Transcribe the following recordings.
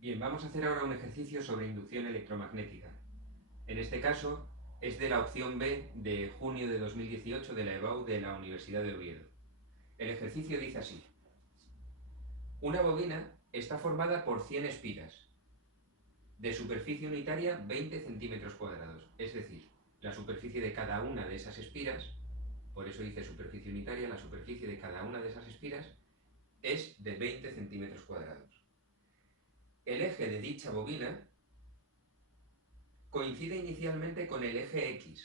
Bien, vamos a hacer ahora un ejercicio sobre inducción electromagnética. En este caso es de la opción B de junio de 2018 de la EBAU de la Universidad de Oviedo. El ejercicio dice así. Una bobina está formada por 100 espiras, de superficie unitaria 20 centímetros cuadrados, es decir, la superficie de cada una de esas espiras, por eso dice superficie unitaria, la superficie de cada una de esas espiras es de 20 centímetros cuadrados. El eje de dicha bobina coincide inicialmente con el eje X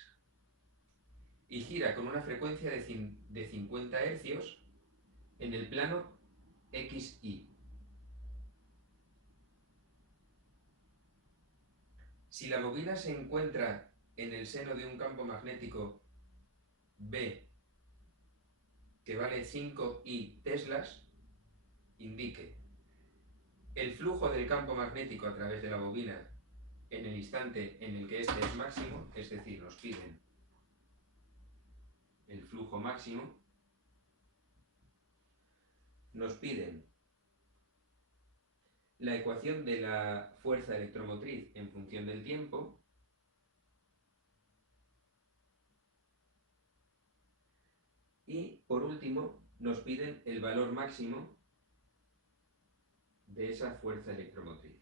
y gira con una frecuencia de 50 Hz en el plano XY. Si la bobina se encuentra en el seno de un campo magnético B que vale 5I teslas, indique el flujo del campo magnético a través de la bobina en el instante en el que este es máximo, es decir, nos piden el flujo máximo, nos piden la ecuación de la fuerza electromotriz en función del tiempo y, por último, nos piden el valor máximo de esa fuerza electromotriz.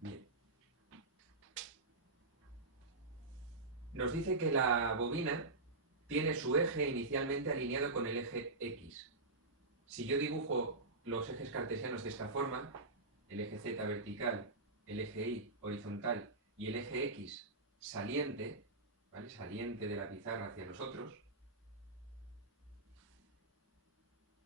Bien. Nos dice que la bobina tiene su eje inicialmente alineado con el eje X. Si yo dibujo los ejes cartesianos de esta forma, el eje Z vertical, el eje Y horizontal y el eje X saliente, ¿vale? Saliente de la pizarra hacia nosotros,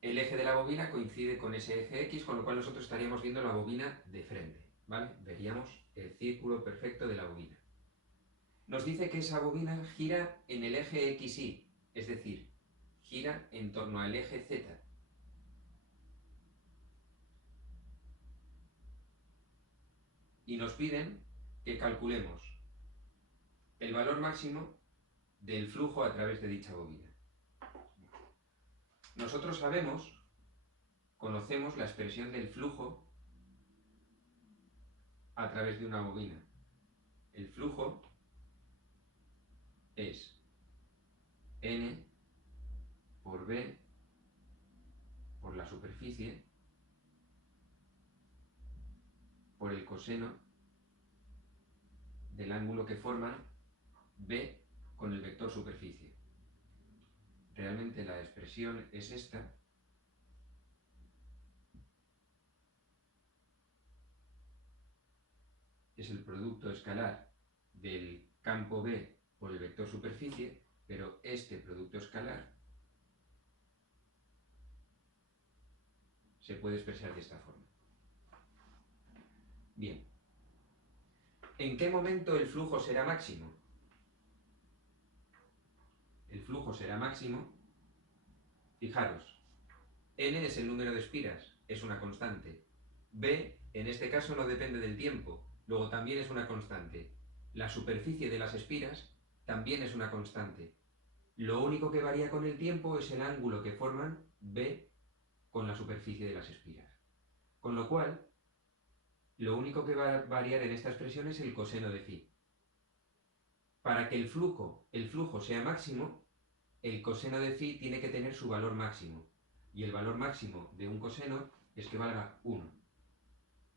el eje de la bobina coincide con ese eje X, con lo cual nosotros estaríamos viendo la bobina de frente, ¿vale? Veríamos el círculo perfecto de la bobina. Nos dice que esa bobina gira en el eje XY, es decir, gira en torno al eje Z. Y nos piden que calculemos el valor máximo del flujo a través de dicha bobina. Nosotros conocemos la expresión del flujo a través de una bobina. El flujo es N por B por la superficie por el coseno del ángulo que forman B con el vector superficie. Realmente la expresión es esta. Es el producto escalar del campo B por el vector superficie, pero este producto escalar se puede expresar de esta forma. Bien. ¿En qué momento el flujo será máximo? El flujo será máximo. Fijaros, n es el número de espiras, es una constante. B, en este caso, no depende del tiempo, luego también es una constante. La superficie de las espiras también es una constante. Lo único que varía con el tiempo es el ángulo que forman B con la superficie de las espiras. Con lo cual, lo único que va a variar en esta expresión es el coseno de phi. Para que el flujo sea máximo, el coseno de phi tiene que tener su valor máximo. Y el valor máximo de un coseno es que valga 1.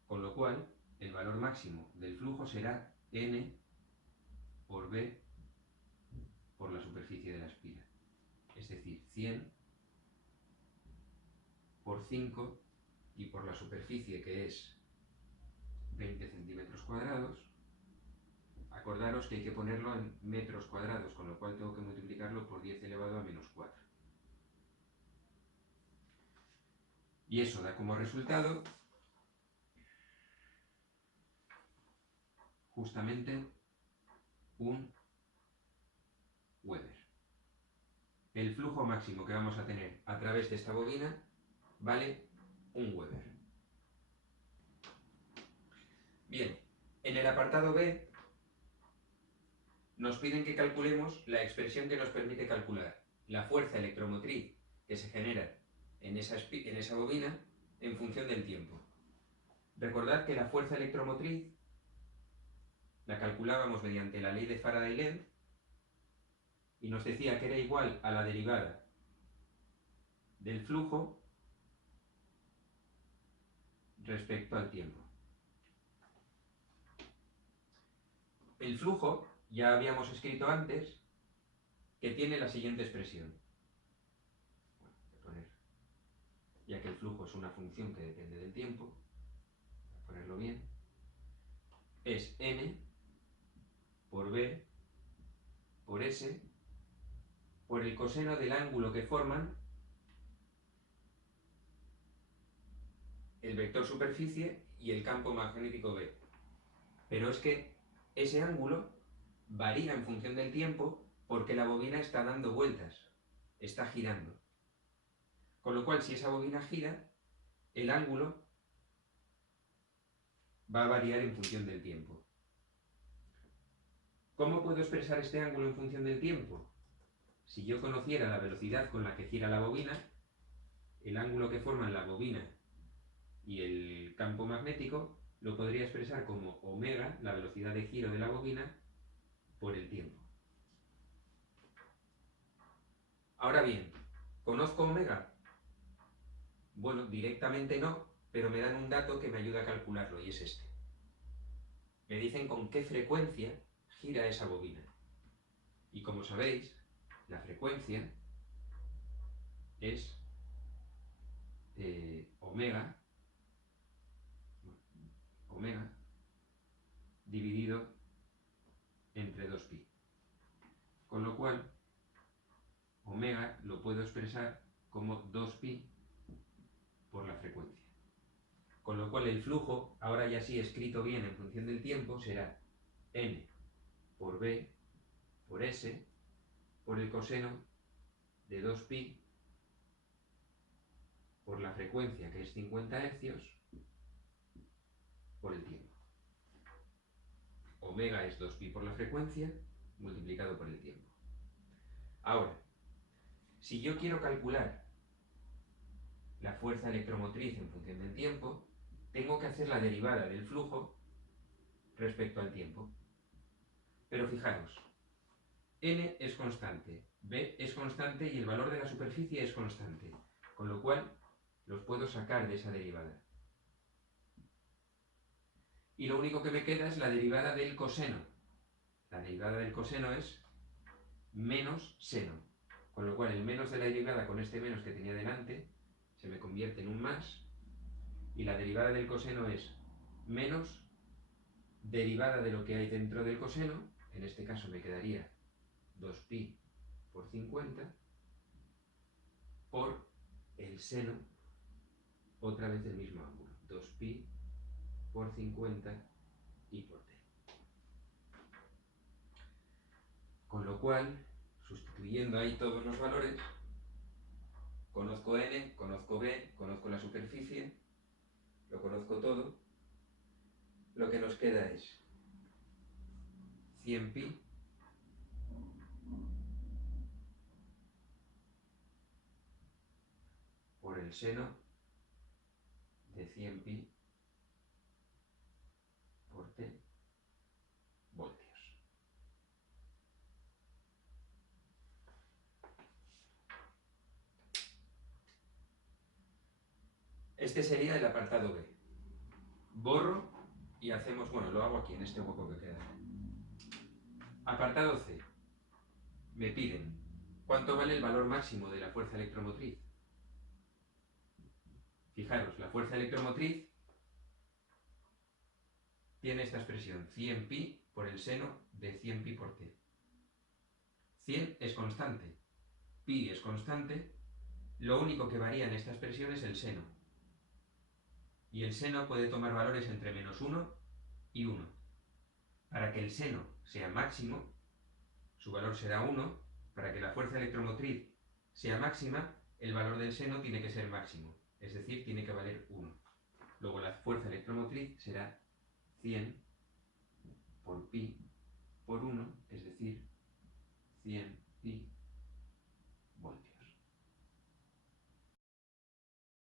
Con lo cual, el valor máximo del flujo será n por b por la superficie de la espira. Es decir, 100 por 5 y por la superficie, que es 20 centímetros cuadrados. Acordaros que hay que ponerlo en metros cuadrados, con lo cual tengo que multiplicarlo por 10 elevado a menos 4. Y eso da como resultado justamente un Weber. El flujo máximo que vamos a tener a través de esta bobina vale un Weber. Bien, en el apartado B nos piden que calculemos la expresión que nos permite calcular la fuerza electromotriz que se genera en esa bobina en función del tiempo. Recordad que la fuerza electromotriz la calculábamos mediante la ley de Faraday-Lenz y nos decía que era igual a la derivada del flujo respecto al tiempo. El flujo, ya habíamos escrito antes, que tiene la siguiente expresión. Bueno, voy a poner, ya que el flujo es una función que depende del tiempo, voy a ponerlo bien, es n por b por s por el coseno del ángulo que forman el vector superficie y el campo magnético B. Pero es que ese ángulo varía en función del tiempo porque la bobina está dando vueltas, está girando. Con lo cual, si esa bobina gira, el ángulo va a variar en función del tiempo. ¿Cómo puedo expresar este ángulo en función del tiempo? Si yo conociera la velocidad con la que gira la bobina, el ángulo que forman la bobina y el campo magnético, lo podría expresar como omega, la velocidad de giro de la bobina, por el tiempo. Ahora bien, ¿conozco omega? Bueno, directamente no, pero me dan un dato que me ayuda a calcularlo y es este. Me dicen con qué frecuencia gira esa bobina. Y como sabéis, la frecuencia es omega dividido entre 2pi. Con lo cual, omega lo puedo expresar como 2pi por la frecuencia. Con lo cual el flujo, ahora ya sí escrito bien en función del tiempo, será n por b por s por el coseno de 2pi por la frecuencia, que es 50 hercios, por el tiempo. Omega es 2pi por la frecuencia multiplicado por el tiempo. Ahora, si yo quiero calcular la fuerza electromotriz en función del tiempo, tengo que hacer la derivada del flujo respecto al tiempo. Pero fijaros, n es constante, b es constante y el valor de la superficie es constante, con lo cual los puedo sacar de esa derivada. Y lo único que me queda es la derivada del coseno. La derivada del coseno es menos seno, con lo cual el menos de la derivada con este menos que tenía delante se me convierte en un más, y la derivada del coseno es menos derivada de lo que hay dentro del coseno, en este caso me quedaría 2pi por 50, por el seno, otra vez del mismo ángulo, 2pi por 50 y por t. Con lo cual, sustituyendo ahí todos los valores, conozco n, conozco b, conozco la superficie, lo conozco todo, lo que nos queda es 100pi por el seno de 100pi por t voltios. Este sería el apartado B. Borro y hacemos, bueno, lo hago aquí en este hueco que queda. Apartado C. Me piden cuánto vale el valor máximo de la fuerza electromotriz. Fijaros, la fuerza electromotriz tiene esta expresión, 100pi por el seno de 100pi por t. 100 es constante, pi es constante, lo único que varía en esta expresión es el seno. Y el seno puede tomar valores entre -1 y 1. Para que el seno sea máximo, su valor será 1. Para que la fuerza electromotriz sea máxima, el valor del seno tiene que ser máximo, es decir, tiene que valer 1. Luego la fuerza electromotriz será 100 por pi por 1, es decir, 100 pi voltios.